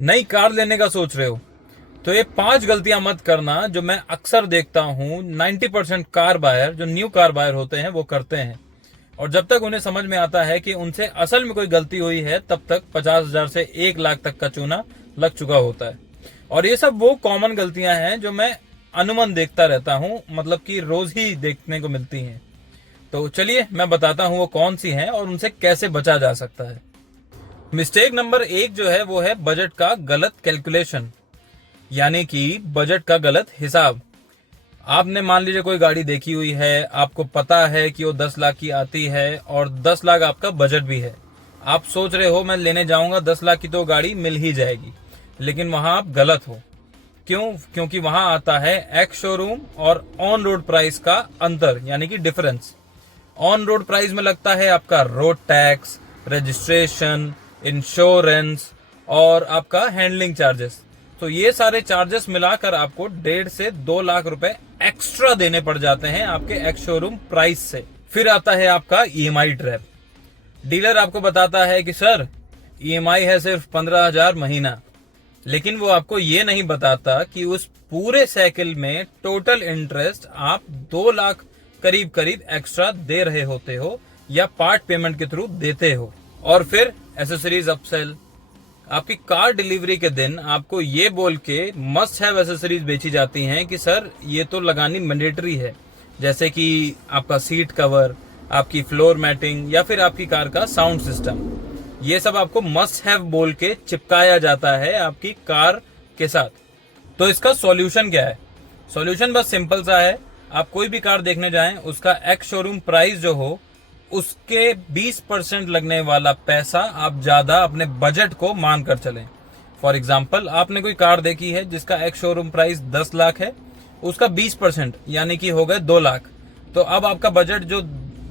नई कार लेने का सोच रहे हो तो ये 5 गलतियां मत करना जो मैं अक्सर देखता हूं 90% कार बायर जो न्यू कार बायर होते हैं वो करते हैं। और जब तक उन्हें समझ में आता है कि उनसे असल में कोई गलती हुई है तब तक 50,000 से 1 लाख तक का चूना लग चुका होता है। और ये सब वो कॉमन गलतियां हैं जो मैं अनुमान देखता रहता हूं, मतलब कि रोज ही देखने को मिलती हैं। तो चलिए मैं बताता हूं वो कौन सी हैं और उनसे कैसे बचा जा सकता है। मिस्टेक नंबर 1 जो है वो है बजट का गलत कैलकुलेशन, यानी कि बजट का गलत हिसाब। आपने मान लीजिए कोई गाड़ी देखी हुई है, आपको पता है कि वो 10 लाख की आती है और 10 लाख आपका बजट भी है। आप सोच रहे हो मैं लेने जाऊंगा 10 लाख की तो गाड़ी मिल ही जाएगी, लेकिन वहां आप गलत हो। क्यों? क्योंकि वहां आता है एक्स शोरूम और ऑन रोड प्राइस का अंतर, यानी कि डिफरेंस। ऑन रोड प्राइस में लगता है आपका रोड टैक्स, रजिस्ट्रेशन, इंश्योरेंस और आपका हैंडलिंग चार्जेस। तो ये सारे चार्जेस मिलाकर आपको 1.5 से 2 लाख रुपए एक्स्ट्रा देने पड़ जाते हैं आपके एक्स शोरूम प्राइस से। फिर आता है आपका ईएमआई ट्रैप। डीलर आपको बताता है कि सर ईएमआई है सिर्फ 15,000 महीना, लेकिन वो आपको ये नहीं बताता कि उस पूरे साइकिल में टोटल इंटरेस्ट आप 2 लाख करीब करीब एक्स्ट्रा दे रहे होते हो या पार्ट पेमेंट के थ्रू देते हो। और फिर एसेसरीज अपसेल। आपकी कार डिलीवरी के दिन आपको ये बोल के मस्ट हैव एसेसरीज बेची जाती हैं कि सर ये तो लगानी मैंडेटरी है, जैसे कि आपका सीट कवर, आपकी फ्लोर मैटिंग या फिर आपकी कार का साउंड सिस्टम। ये सब आपको मस्ट हैव बोल के चिपकाया जाता है आपकी कार के साथ। तो इसका सॉल्यूशन क्या है? सॉल्यूशन बस सिंपल सा है। आप कोई भी कार देखने जाएं, उसका एक्स शोरूम प्राइस जो हो उसके 20% लगने वाला पैसा आप ज्यादा अपने बजट को मान कर चलें। फॉर एग्जाम्पल, आपने कोई कार देखी है जिसका एक्स शोरूम प्राइस 10 लाख है, उसका 20% यानी कि हो गए 2 लाख। तो अब आपका बजट जो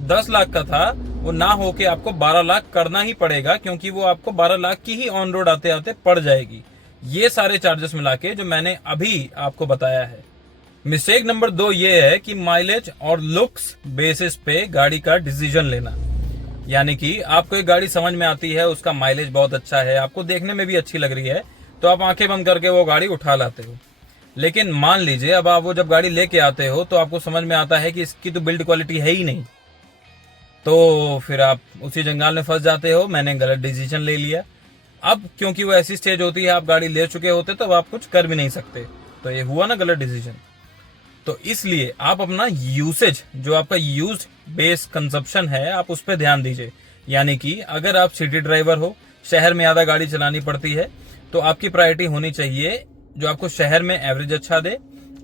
10 लाख का था वो ना होके आपको 12 लाख करना ही पड़ेगा, क्योंकि वो आपको 12 लाख की ही ऑन रोड आते आते पड़ जाएगी। ये सारे चार्जेस मिला के जो मैंने अभी आपको बताया है। मिस्टेक नंबर 2 ये है कि माइलेज और लुक्स बेसिस पे गाड़ी का डिसीजन लेना। यानी कि आपको एक गाड़ी समझ में आती है, उसका माइलेज बहुत अच्छा है, आपको देखने में भी अच्छी लग रही है, तो आप आंखें बंद करके वो गाड़ी उठा लाते हो। लेकिन मान लीजिए अब आप वो जब गाड़ी लेके आते हो तो आपको समझ में आता है कि इसकी तो बिल्ड क्वालिटी है ही नहीं, तो फिर आप उसी जंजाल में फंस जाते हो, मैंने गलत डिसीजन ले लिया। अब क्योंकि वो ऐसी स्टेज होती है, आप गाड़ी ले चुके होते तो आप कुछ कर भी नहीं सकते, तो ये हुआ ना गलत डिसीजन। तो इसलिए आप अपना यूसेज, जो आपका यूज्ड बेस कंजप्शन है, आप उस पर ध्यान दीजिए। यानी कि अगर आप सिटी ड्राइवर हो, शहर में ज्यादा गाड़ी चलानी पड़ती है, तो आपकी प्रायोरिटी होनी चाहिए जो आपको शहर में एवरेज अच्छा दे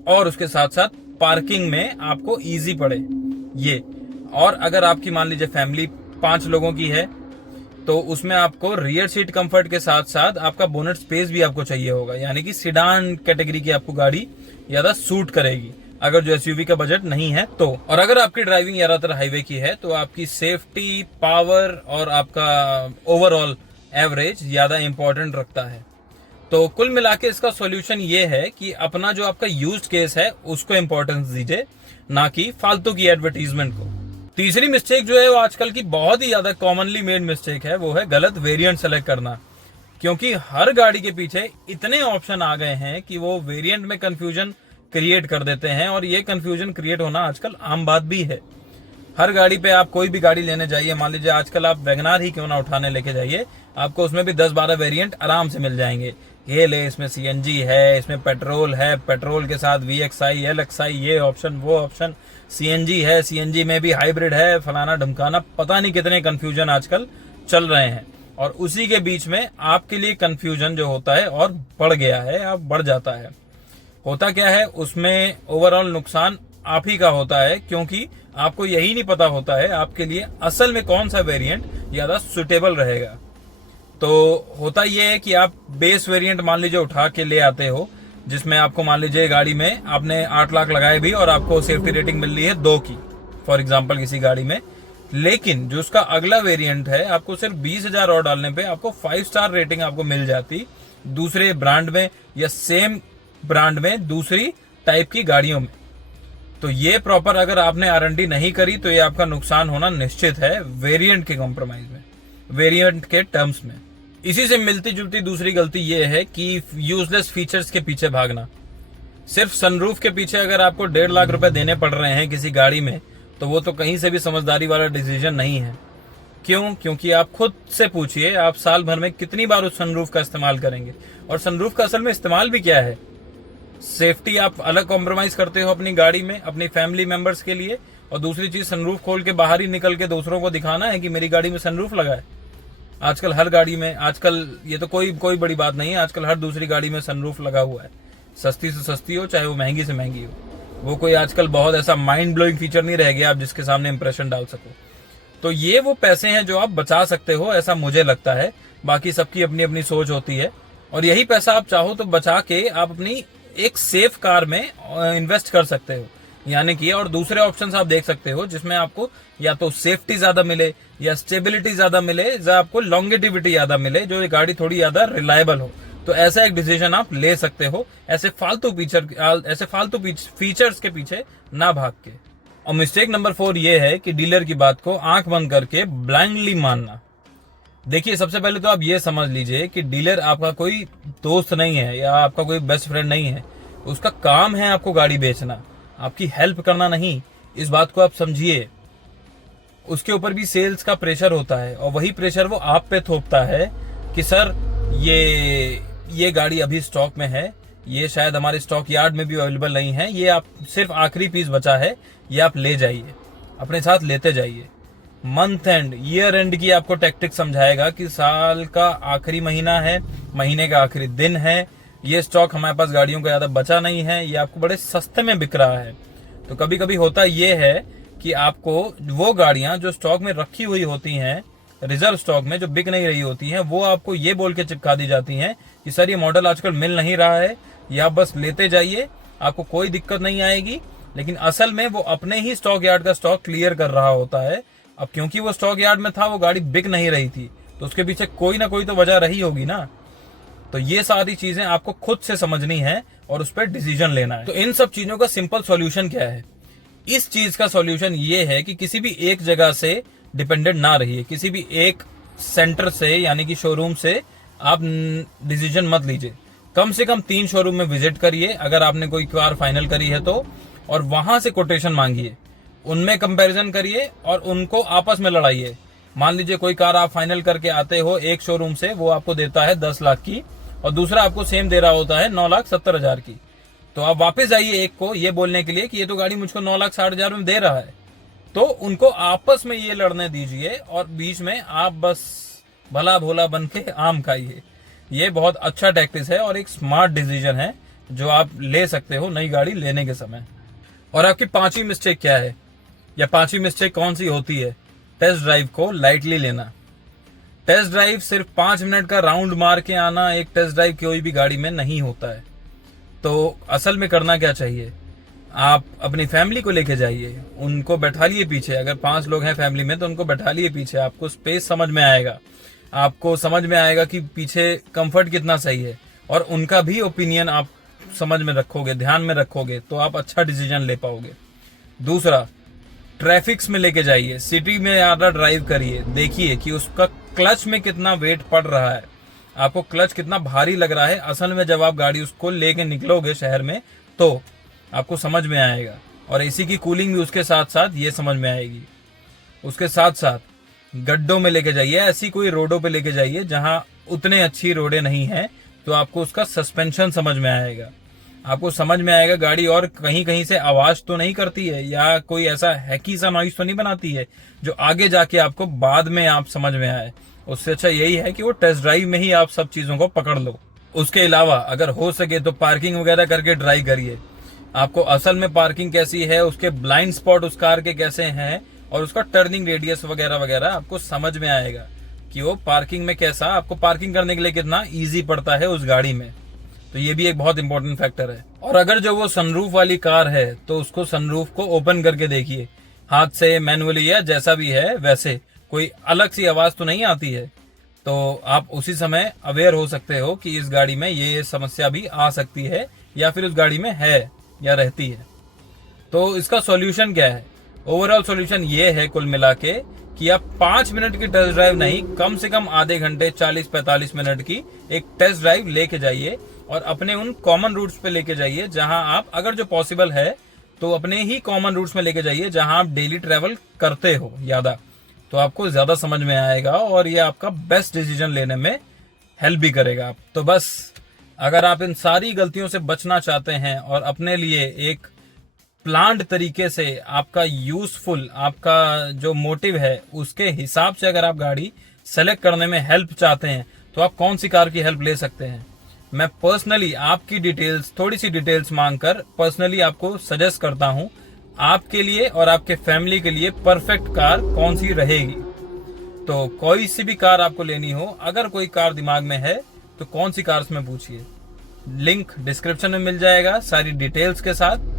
और उसके साथ साथ पार्किंग में आपको इजी पड़े ये। और अगर आपकी मान लीजिए फैमिली 5 लोगों की है तो उसमें आपको रियर सीट कंफर्ट के साथ साथ आपका बोनट स्पेस भी आपको चाहिए होगा, यानी कि सिडान कैटेगरी की आपको गाड़ी ज्यादा सूट करेगी अगर जो एसयूवी का बजट नहीं है तो। और अगर आपकी ड्राइविंग ज्यादातर हाईवे की है तो आपकी सेफ्टी, पावर और आपका ओवरऑल एवरेज ज्यादा इंपॉर्टेंट रखता है। तो कुल मिला के इसका सॉल्यूशन ये है कि अपना जो आपका यूज्ड केस है उसको इंपॉर्टेंस दीजिए, ना कि फालतू की एडवर्टीजमेंट को। तीसरी मिस्टेक जो है वो आजकल की बहुत ही ज्यादा कॉमनली मेड मिस्टेक है, वो है गलत वेरिएंट सेलेक्ट करना। क्योंकि हर गाड़ी के पीछे इतने ऑप्शन आ गए हैं कि वो वेरिएंट में कंफ्यूजन क्रिएट कर देते हैं, और ये कंफ्यूजन क्रिएट होना आजकल आम बात भी है। हर गाड़ी पे आप कोई भी गाड़ी लेने जाइए, मान लीजिए आजकल आप वैगनार ही क्यों ना उठाने लेके जाइए, आपको उसमें भी 10-12 वेरिएंट आराम से मिल जाएंगे। ये ले, इसमें सीएनजी है, इसमें पेट्रोल है, पेट्रोल के साथ वीएक्सआई, एलएक्सआई, ये ऑप्शन वो ऑप्शन, सीएनजी है, सीएनजी में भी हाइब्रिड है, फलाना ढमकाना, पता नहीं कितने कंफ्यूजन आजकल चल रहे हैं। और उसी के बीच में आपके लिए कंफ्यूजन जो होता है और बढ़ गया है, अब बढ़ जाता है। होता क्या है, उसमें ओवरऑल नुकसान आप ही का होता है, क्योंकि आपको यही नहीं पता होता है आपके लिए असल में कौन सा वेरिएंट ज्यादा सुटेबल रहेगा। तो होता यह है कि आप बेस वेरिएंट मान लीजिए उठा के ले आते हो, जिसमें आपको मान लीजिए गाड़ी में आपने 8 लाख लगाए भी और आपको सेफ्टी रेटिंग मिल रही है 2 की, फॉर एग्जाम्पल किसी गाड़ी में। लेकिन जो उसका अगला वेरिएंट है, आपको सिर्फ 20,000 और डालने पे आपको 5 स्टार रेटिंग आपको मिल जाती दूसरे ब्रांड में या सेम ब्रांड में दूसरी टाइप की गाड़ियों में। तो ये प्रॉपर अगर आपने आरएनडी नहीं करी तो ये आपका नुकसान होना निश्चित है वेरिएंट के कॉम्प्रोमाइज में, वेरिएंट के टर्म्स में। इसी से मिलती जुलती दूसरी गलती ये है कि यूजलेस फीचर्स के पीछे भागना। सिर्फ सनरूफ के पीछे अगर आपको 1.5 लाख रुपए देने पड़ रहे हैं किसी गाड़ी में, तो वो तो कहीं से भी समझदारी वाला डिसीजन नहीं है। क्यों? क्योंकि आप खुद से पूछिए, आप साल भर में कितनी बार उस सनरूफ का इस्तेमाल करेंगे, और सनरूफ का असल में इस्तेमाल भी क्या है। सेफ्टी आप अलग कॉम्प्रोमाइज करते हो अपनी गाड़ी में अपनी फैमिली मेंबर्स के लिए, और दूसरी चीज सनरूफ खोल के बाहर ही निकल के दूसरों को दिखाना है कि मेरी गाड़ी में सनरूफ लगा है। आजकल हर गाड़ी में, आजकल ये तो कोई बड़ी बात नहीं है, आजकल हर दूसरी गाड़ी में सनरूफ लगा हुआ है, सस्ती से सस्ती हो चाहे वो महंगी से महंगी हो। वो कोई आजकल बहुत ऐसा माइंड ब्लोइंग फीचर नहीं रह गया आप जिसके सामने इंप्रेशन डाल सको। तो ये वो पैसे हैं जो आप बचा सकते हो, ऐसा मुझे लगता है। बाकी सबकी अपनी अपनी सोच होती है, और यही पैसा आप चाहो तो बचा के आप अपनी एक सेफ कार में इन्वेस्ट कर सकते हो, यानी कि और दूसरे ऑप्शंस आप देख सकते हो जिसमें आपको या तो सेफ्टी ज्यादा मिले, या स्टेबिलिटी ज्यादा मिले, या आपको लॉन्गेटिविटी ज्यादा मिले, जो ये गाड़ी थोड़ी ज्यादा रिलायबल हो। तो ऐसा एक डिसीजन आप ले सकते हो, ऐसे फालतू फीचर्स के पीछे ना भाग के। और मिस्टेक नंबर 4 ये है कि डीलर की बात को आंख बंद करके ब्लाइंडली मानना। देखिए, सबसे पहले तो आप ये समझ लीजिए कि डीलर आपका कोई दोस्त नहीं है या आपका कोई बेस्ट फ्रेंड नहीं है। उसका काम है आपको गाड़ी बेचना, आपकी हेल्प करना नहीं। इस बात को आप समझिए। उसके ऊपर भी सेल्स का प्रेशर होता है, और वही प्रेशर वो आप पे थोपता है कि सर ये गाड़ी अभी स्टॉक में है, ये शायद हमारे स्टॉक यार्ड में भी अवेलेबल नहीं है, ये आप सिर्फ आखिरी पीस बचा है, ये आप ले जाइए, अपने साथ लेते जाइए। मंथ एंड, ईयर एंड की आपको टैक्टिक समझाएगा कि साल का आखिरी महीना है, महीने का आखिरी दिन है, ये स्टॉक हमारे पास गाड़ियों का ज्यादा बचा नहीं है, ये आपको बड़े सस्ते में बिक रहा है। तो कभी कभी होता ये है कि आपको वो गाड़ियां जो स्टॉक में रखी हुई होती हैं, रिजर्व स्टॉक में जो बिक नहीं रही होती हैं, वो आपको ये बोल के चिपका दी जाती हैं कि सर ये मॉडल आजकल मिल नहीं रहा है, ये आप बस लेते जाइए, आपको कोई दिक्कत नहीं आएगी। लेकिन असल में वो अपने ही स्टॉक यार्ड का स्टॉक क्लियर कर रहा होता है। अब क्योंकि वो स्टॉक यार्ड में था, वो गाड़ी बिक नहीं रही थी, तो उसके पीछे कोई ना कोई तो वजह रही होगी ना। तो ये सारी चीजें आपको खुद से समझनी है और उस पर डिसीजन लेना है। तो इन सब चीजों का सिंपल सॉल्यूशन क्या है? इस चीज का सॉल्यूशन ये है कि किसी भी एक जगह से डिपेंडेंट ना रहिए, किसी भी एक सेंटर से यानी कि शोरूम से आप डिसीजन मत लीजिए। कम से कम 3 शोरूम में विजिट करिए अगर आपने कोई कार फाइनल करी है तो, और वहां से कोटेशन मांगिए, उनमें कंपैरिजन करिए और उनको आपस में लड़ाइए। मान लीजिए कोई कार आप फाइनल करके आते हो एक शोरूम से, वो आपको देता है 10 लाख की और दूसरा आपको सेम दे रहा होता है 9,70,000 की, तो आप वापस आइए एक को ये बोलने के लिए कि ये तो गाड़ी मुझको 9,60,000 में दे रहा है। तो उनको आपस में ये लड़ने दीजिए और बीच में आप बस भला भोला बन के आम खाइए। ये बहुत अच्छा टैक्टिस है और एक स्मार्ट डिसीजन है जो आप ले सकते हो नई गाड़ी लेने के समय। और आपकी 5वीं मिस्टेक क्या है, या 5वीं मिस्टेक कौन सी होती है? टेस्ट ड्राइव को लाइटली लेना। टेस्ट ड्राइव सिर्फ 5 मिनट का राउंड मार के आना एक टेस्ट ड्राइव कोई भी गाड़ी में नहीं होता है। तो असल में करना क्या चाहिए? आप अपनी फैमिली को लेके जाइए, उनको बैठा लिए पीछे। अगर 5 लोग हैं फैमिली में तो उनको बैठा लिए पीछे, आपको स्पेस समझ में आएगा, आपको समझ में आएगा कि पीछे कंफर्ट कितना सही है, और उनका भी ओपिनियन आप समझ में रखोगे, ध्यान में रखोगे, तो आप अच्छा डिसीजन ले पाओगे। दूसरा, ट्रैफिक्स में लेके जाइए, सिटी में ज्यादा ड्राइव करिए, देखिए कि उसका क्लच में कितना वेट पड़ रहा है, आपको क्लच कितना भारी लग रहा है। असल में जब आप गाड़ी उसको लेके निकलोगे शहर में तो आपको समझ में आएगा, और एसी की कूलिंग भी उसके साथ साथ ये समझ में आएगी। उसके साथ साथ गड्ढों में लेके जाइए, ऐसी कोई रोडों पे लेके जाइए जहां उतने अच्छी रोडें नहीं हैं, तो आपको उसका सस्पेंशन समझ में आएगा, आपको समझ में आएगा गाड़ी और कहीं कहीं से आवाज तो नहीं करती है या कोई ऐसा हैकी सा नॉइस तो नहीं बनाती है जो आगे जाके आपको बाद में आप समझ में आए। उससे अच्छा यही है कि वो टेस्ट ड्राइव में ही आप सब चीजों को पकड़ लो। उसके अलावा अगर हो सके तो पार्किंग वगैरह करके ट्राई करिए, आपको असल में पार्किंग कैसी है, उसके ब्लाइंड स्पॉट उस कार के कैसे हैं, और उसका टर्निंग रेडियस वगैरह वगैरह आपको समझ में आएगा कि वो पार्किंग में कैसा, आपको पार्किंग करने के लिए कितना इजी पड़ता है उस गाड़ी में। तो ये भी एक बहुत इंपॉर्टेंट फैक्टर है। और अगर जो वो सनरूफ वाली कार है तो उसको सनरूफ को ओपन करके देखिए, हाथ से, मैनुअली या जैसा भी है वैसे, कोई अलग सी आवाज तो नहीं आती है, तो आप उसी समय अवेयर हो सकते हो कि इस गाड़ी में ये समस्या भी आ सकती है या फिर उस गाड़ी में है या रहती है। तो इसका सॉल्यूशन क्या है? ओवरऑल सॉल्यूशन ये है कुल मिला के कि आप 5 मिनट की टेस्ट ड्राइव नहीं, कम से कम आधे घंटे 40-45 मिनट की एक टेस्ट ड्राइव लेके जाइए और अपने उन कॉमन रूट्स पे लेके जाइए जहां आप, अगर जो पॉसिबल है तो अपने ही कॉमन रूट्स में लेके जाइए जहां आप डेली ट्रेवल करते हो ज्यादा, तो आपको ज्यादा समझ में आएगा और ये आपका बेस्ट डिसीजन लेने में हेल्प भी करेगा। तो बस अगर आप इन सारी गलतियों से बचना चाहते हैं और अपने लिए एक प्लान्ड तरीके से आपका यूजफुल, आपका जो मोटिव है उसके हिसाब से अगर आप गाड़ी सेलेक्ट करने में हेल्प चाहते हैं, तो आप कौन सी कार की हेल्प ले सकते हैं। मैं पर्सनली आपकी डिटेल्स, थोड़ी सी डिटेल्स मांगकर पर्सनली आपको सजेस्ट करता हूं आपके लिए और आपके फैमिली के लिए परफेक्ट कार कौन सी रहेगी। तो कोई सी भी कार आपको लेनी हो, अगर कोई कार दिमाग में है तो कौन सी कार में पूछिए, लिंक डिस्क्रिप्शन में मिल जाएगा सारी डिटेल्स के साथ।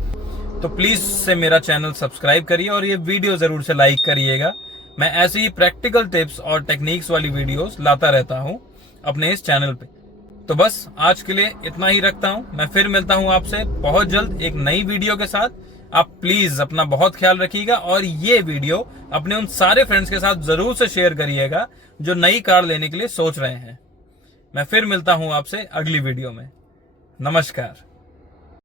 तो प्लीज से मेरा चैनल सब्सक्राइब करिए और ये वीडियो जरूर से लाइक करिएगा। मैं ऐसी ही प्रैक्टिकल टिप्स और टेक्निक्स वाली वीडियोस लाता रहता हूं अपने इस चैनल पे। तो बस आज के लिए इतना ही रखता हूं, मैं फिर मिलता हूं आपसे बहुत जल्द एक नई वीडियो के साथ। आप प्लीज अपना बहुत ख्याल रखिएगा और ये वीडियो अपने उन सारे फ्रेंड्स के साथ जरूर से शेयर करिएगा जो नई कार लेने के लिए सोच रहे हैं। मैं फिर मिलता हूं आपसे अगली वीडियो में। नमस्कार।